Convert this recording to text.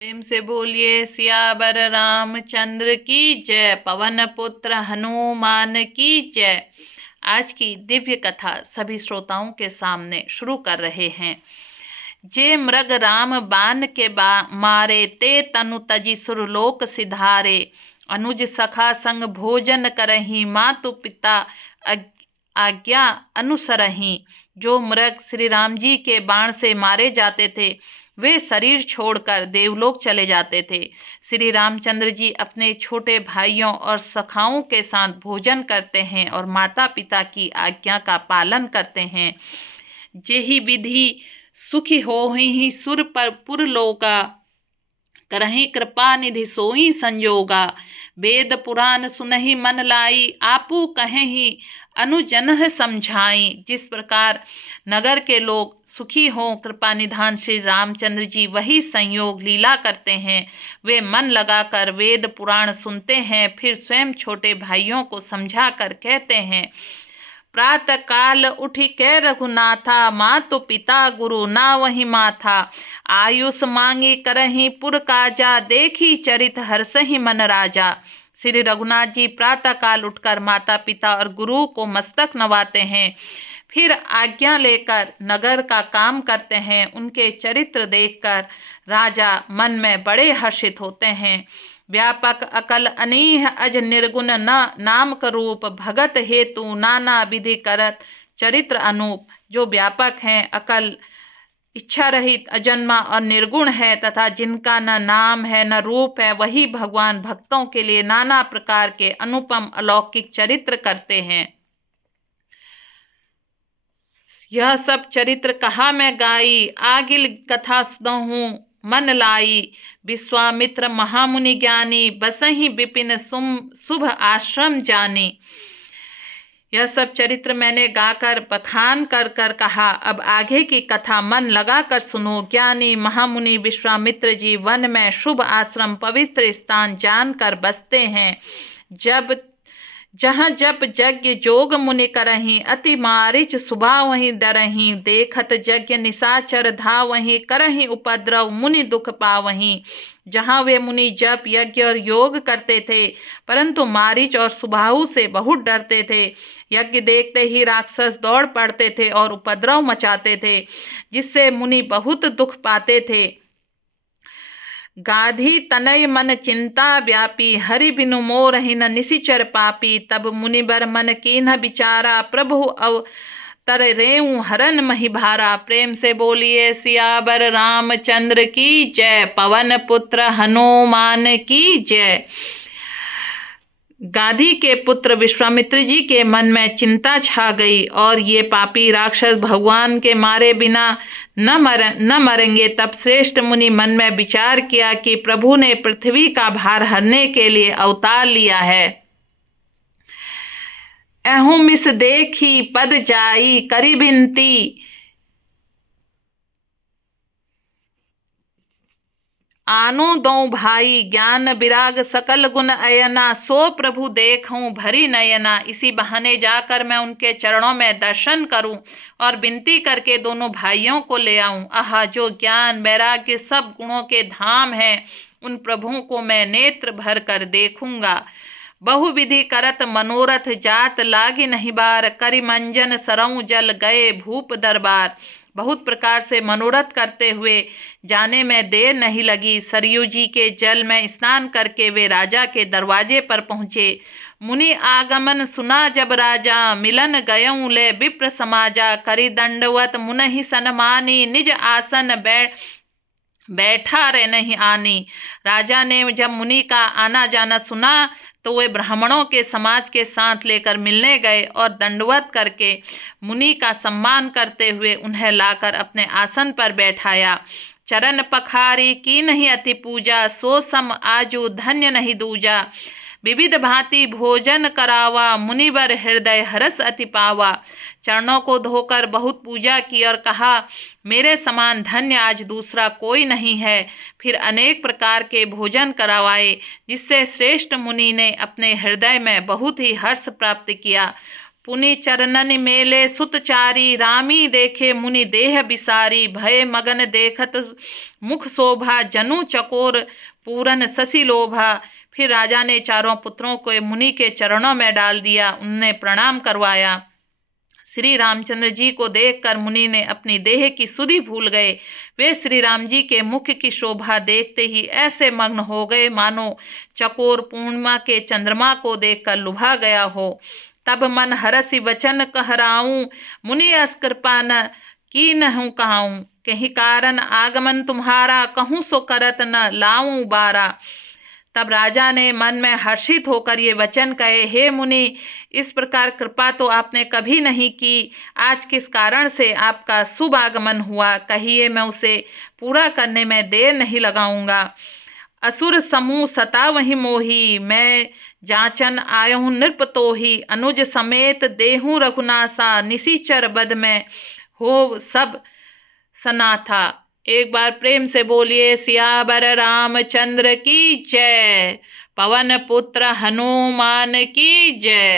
प्रेम से बोलिए सियावर रामचंद्र की जय। पवन पुत्र हनुमान की जय। आज की दिव्य कथा सभी श्रोताओं के सामने शुरू कर रहे हैं। जे मृग राम बान के मारे, ते तनु तजी सुरलोक सिधारे। अनुज सखा संग भोजन करही, मातु पिता आज्ञा अनुसरही। जो मृग श्री राम जी के बाण से मारे जाते थे वे शरीर छोड़कर देवलोक चले जाते थे। श्री रामचंद्र जी अपने छोटे भाइयों और सखाओं के साथ भोजन करते हैं और माता पिता की आज्ञा का पालन करते हैं। जेहि विधि सुखी होहि सुर पर पुरलोका, करहि कृपा निधि सोई संजोगा। वेद पुराण सुनहि मन लाई, आपू कहेहि अनुजन समझाई। जिस प्रकार नगर के लोग सुखी हों, कृपा निधान श्री रामचंद्र जी वही संयोग लीला करते हैं। वे मन लगाकर वेद पुराण सुनते हैं, फिर स्वयं छोटे भाइयों को समझा कर कहते हैं। प्रातः काल उठी कै रघुनाथा, मातु पिता गुरु ना वही माथा। आयुष मांगी करही पुर काजा, देखी चरित हर्षहि मन राजा। श्री रघुनाथ जी प्रातः काल उठकर माता पिता और गुरु को मस्तक नवाते हैं, फिर आज्ञा लेकर नगर का काम करते हैं। उनके चरित्र देखकर राजा मन में बड़े हर्षित होते हैं। व्यापक अकल अनीह अज निर्गुण न नाम करूप, भगत हेतु नाना विधि करत चरित्र अनूप। जो व्यापक हैं, अकल इच्छा रहित अजन्मा और निर्गुण है तथा जिनका न नाम है न रूप है, वही भगवान भक्तों के लिए नाना प्रकार के अनुपम अलौकिक चरित्र करते हैं। यह सब चरित्र कहा मैं गाई, आगिल कथा सुनहूं मन लाई। विश्वामित्र महामुनि ज्ञानी, बसहि विपिन शुभ आश्रम जानी। यह सब चरित्र मैंने गाकर बखान कर कर कहा, अब आगे की कथा मन लगाकर सुनो। ज्ञानी महामुनि विश्वामित्र जी वन में शुभ आश्रम पवित्र स्थान जानकर बसते हैं। जहाँ जप यज्ञ जोग मुनि करहीं, अति मारिच सुबह वहीं डरहीं। देखत यज्ञ निशाचर धावहीं, करहीं उपद्रव मुनि दुख पावहीं। जहाँ वे मुनि जप यज्ञ और योग करते थे, परंतु मारिच और सुबाहु से बहुत डरते थे। यज्ञ देखते ही राक्षस दौड़ पड़ते थे और उपद्रव मचाते थे, जिससे मुनि बहुत दुख पाते थे। गाधी तनय मन चिंता व्यापी, हरि बिनु मोरहि न निशिचर पापी। तब मुनिबर मन कीन्ह विचारा, प्रभु अवतर रेऊ हरन मही भारा। प्रेम से बोलिए सियावर रामचंद्र की जय। पवन पुत्र हनुमान की जय। गाधी के पुत्र विश्वामित्र जी के मन में चिंता छा गई और ये पापी राक्षस भगवान के मारे बिना न मरेंगे। तब श्रेष्ठ मुनि मन में विचार किया कि प्रभु ने पृथ्वी का भार हरने के लिए अवतार लिया है। एहू मिस देखी पद जाई, करी बिनती आनो दो भाई। ज्ञान विराग सकल गुण अयना, सो प्रभु देखूं भरी नयना। इसी बहाने जाकर मैं उनके चरणों में दर्शन करूं और विनती करके दोनों भाइयों को ले आऊं। आहा, जो ज्ञान वैराग्य सब गुणों के धाम है, उन प्रभुओं को मैं नेत्र भर कर देखूंगा। बहुविधि करत मनोरथ, जात लागी नहीं बार। करि मंजन सरऊ जल, गए भूप दरबार। बहुत प्रकार से मनोरथ करते हुए जाने में देर नहीं लगी। सरयू जी के जल में स्नान करके वे राजा के दरवाजे पर पहुँचे। मुनि आगमन सुना जब राजा, मिलन गयऊं ले विप्र समाजा। करि दंडवत मुनहि सन्मानी, निज आसन बैठा रे नहीं आनी। राजा ने जब मुनि का आना जाना सुना तो वे ब्राह्मणों के समाज के साथ लेकर मिलने गए और दंडवत करके मुनि का सम्मान करते हुए उन्हें लाकर अपने आसन पर बैठाया। चरण पखारी की नहीं अति पूजा, सो सम आजू धन्य नहीं दूजा। विविध भांति भोजन करावा, मुनिवर हृदय हरस अति पावा। चरणों को धोकर बहुत पूजा की और कहा, मेरे समान धन्य आज दूसरा कोई नहीं है। फिर अनेक प्रकार के भोजन करवाए, जिससे श्रेष्ठ मुनि ने अपने हृदय में बहुत ही हर्ष प्राप्त किया। पुनि चरणन मेले सुतचारी, रामी देखे मुनि देह बिसारी, भय मगन देखत मुख शोभा, जनु चकोर पूरन शशि लोभा। फिर राजा ने चारों पुत्रों को मुनि के चरणों में डाल दिया, उनने प्रणाम करवाया। श्री रामचंद्र जी को देखकर मुनि ने अपनी देह की सुधि भूल गए। वे श्री राम जी के मुख की शोभा देखते ही ऐसे मग्न हो गए मानो चकोर पूर्णिमा के चंद्रमा को देखकर लुभा गया हो। तब मन हरसि वचन कहराऊं, मुनि अस कृपा न की नहूं कहाऊं। कहीं कारण आगमन तुम्हारा, कहूं सो करत न लाऊं बारा। तब राजा ने मन में हर्षित होकर ये वचन कहे, हे मुनि, इस प्रकार कृपा तो आपने कभी नहीं की। आज किस कारण से आपका शुभ आगमन हुआ, कहिए, मैं उसे पूरा करने में देर नहीं लगाऊंगा। असुर समूह सता वही मोही, मैं जाचन आयहूँ नृपतोही। अनुज समेत देहूँ रघुनासा, निशिचर बद में हो सब सनाथा। एक बार प्रेम से बोलिए सियावर रामचंद्र की जय, पवन पुत्र हनुमान की जय।